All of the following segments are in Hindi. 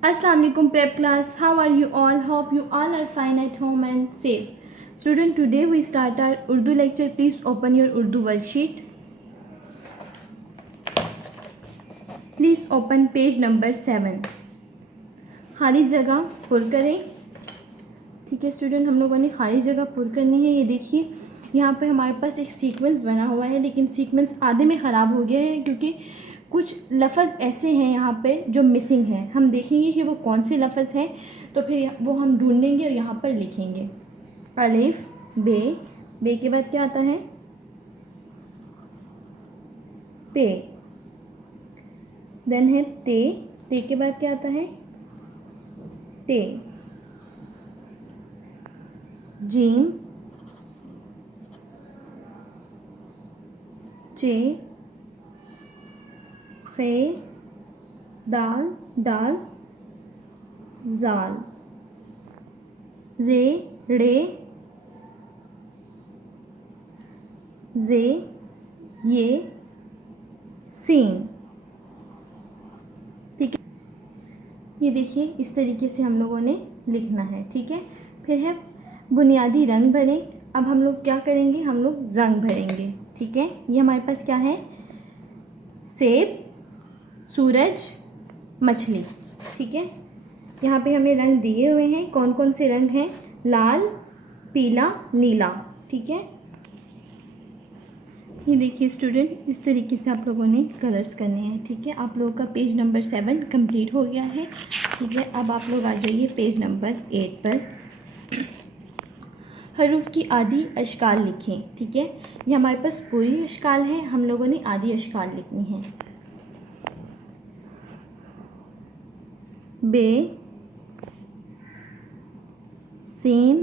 Assalamu alaikum prep class. How are you all? Hope you all are fine at home and safe. Student, today we start our Urdu lecture. Please open your Urdu worksheet. Please open page number 7. खाली जगह पुर करें. ठीक है स्टूडेंट, हम लोगों ने खाली जगह पुर करनी है. ये देखिए यहाँ पे हमारे पास एक सीक्वेंस बना हुआ है, लेकिन सीक्वेंस आधे में ख़राब हो गया है क्योंकि कुछ लफ्ज़ ऐसे हैं यहाँ पे जो मिसिंग हैं. हम देखेंगे कि वो कौन से लफ्ज़ हैं, तो फिर वो हम ढूंढेंगे और यहाँ पर लिखेंगे. अलिफ बे, बे के बाद क्या आता है? पे. देन है ते, ते के बाद क्या आता है? ते. जीम, चे, खे, दाल, दाल, जाल, रे, रे, जे, ये, सीन. ठीक है, ये देखिए इस तरीके से हम लोगों ने लिखना है. ठीक है, फिर है बुनियादी रंग भरें. अब हम लोग क्या करेंगे? हम लोग रंग भरेंगे. ठीक है, ये हमारे पास क्या है? सेब, सूरज, मछली. ठीक है, यहाँ पे हमें रंग दिए हुए हैं. कौन कौन से रंग हैं? लाल, पीला, नीला. ठीक है, ये देखिए स्टूडेंट, इस तरीके से आप लोगों ने कलर्स करने हैं. ठीक है, आप लोगों का पेज नंबर 7 कंप्लीट हो गया है. ठीक है, अब आप लोग आ जाइए पेज नंबर 8 पर. हरूफ की आधी अशकाल लिखें. ठीक है, ये हमारे पास पूरी अशकाल है, हम लोगों ने आधी अशकाल लिखनी है. बे, सीन,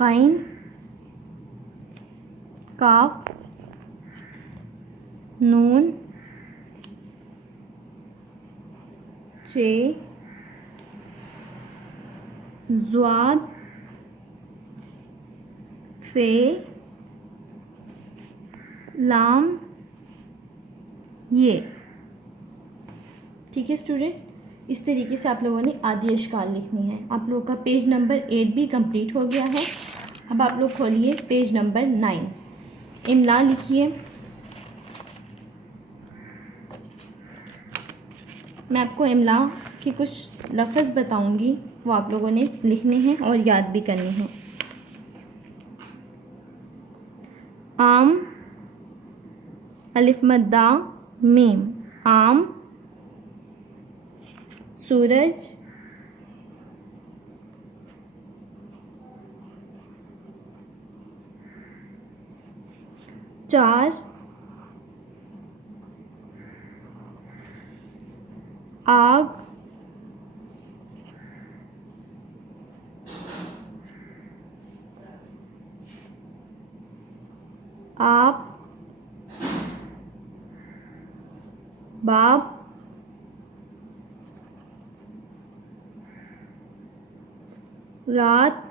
गैन, काफ, नून, चे, ज़्वाद, फे, लाम, ये. ठीक है स्टूडेंट, इस तरीके से आप लोगों ने आधी अशकाल लिखनी है. आप लोगों का पेज नंबर 8 भी कंप्लीट हो गया है. अब आप लोग खोलिए पेज नंबर 9. इमला लिखिए. मैं आपको इमला के कुछ लफ्ज़ बताऊंगी, वो आप लोगों ने लिखने हैं और याद भी करने हैं. आम, अलिफ मद्दा मीम, आम. सूरज, चार, आग, आप, बाप, रात,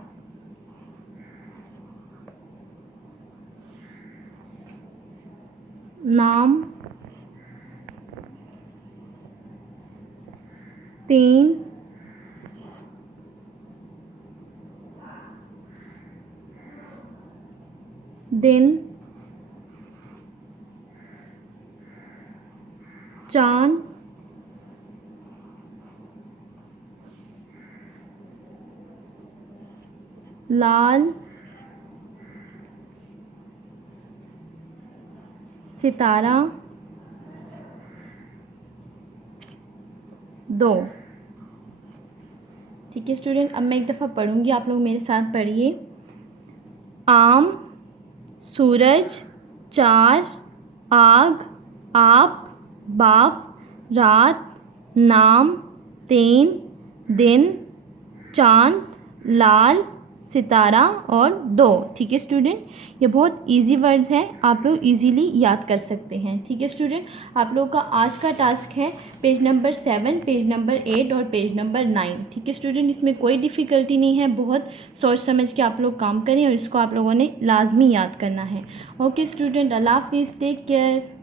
नाम, तीन, दिन, चांद, लाल, सितारा, दो. ठीक है स्टूडेंट, अब मैं एक दफ़ा पढ़ूंगी, आप लोग मेरे साथ पढ़िए. आम, सूरज, चार, आग, आप, बाप, रात, नाम, तीन, दिन, चांद, लाल, सितारा और दो. ठीक है स्टूडेंट, ये बहुत इजी वर्ड्स हैं, आप लोग इजीली याद कर सकते हैं. ठीक है स्टूडेंट, आप लोगों का आज का टास्क है पेज नंबर 7, पेज नंबर 8 और पेज नंबर 9. ठीक है स्टूडेंट, इसमें कोई डिफ़िकल्टी नहीं है, बहुत सोच समझ के आप लोग काम करें और इसको आप लोगों ने लाजमी याद करना है. ओके स्टूडेंट, अल्लाह हाफिज़, टेक केयर.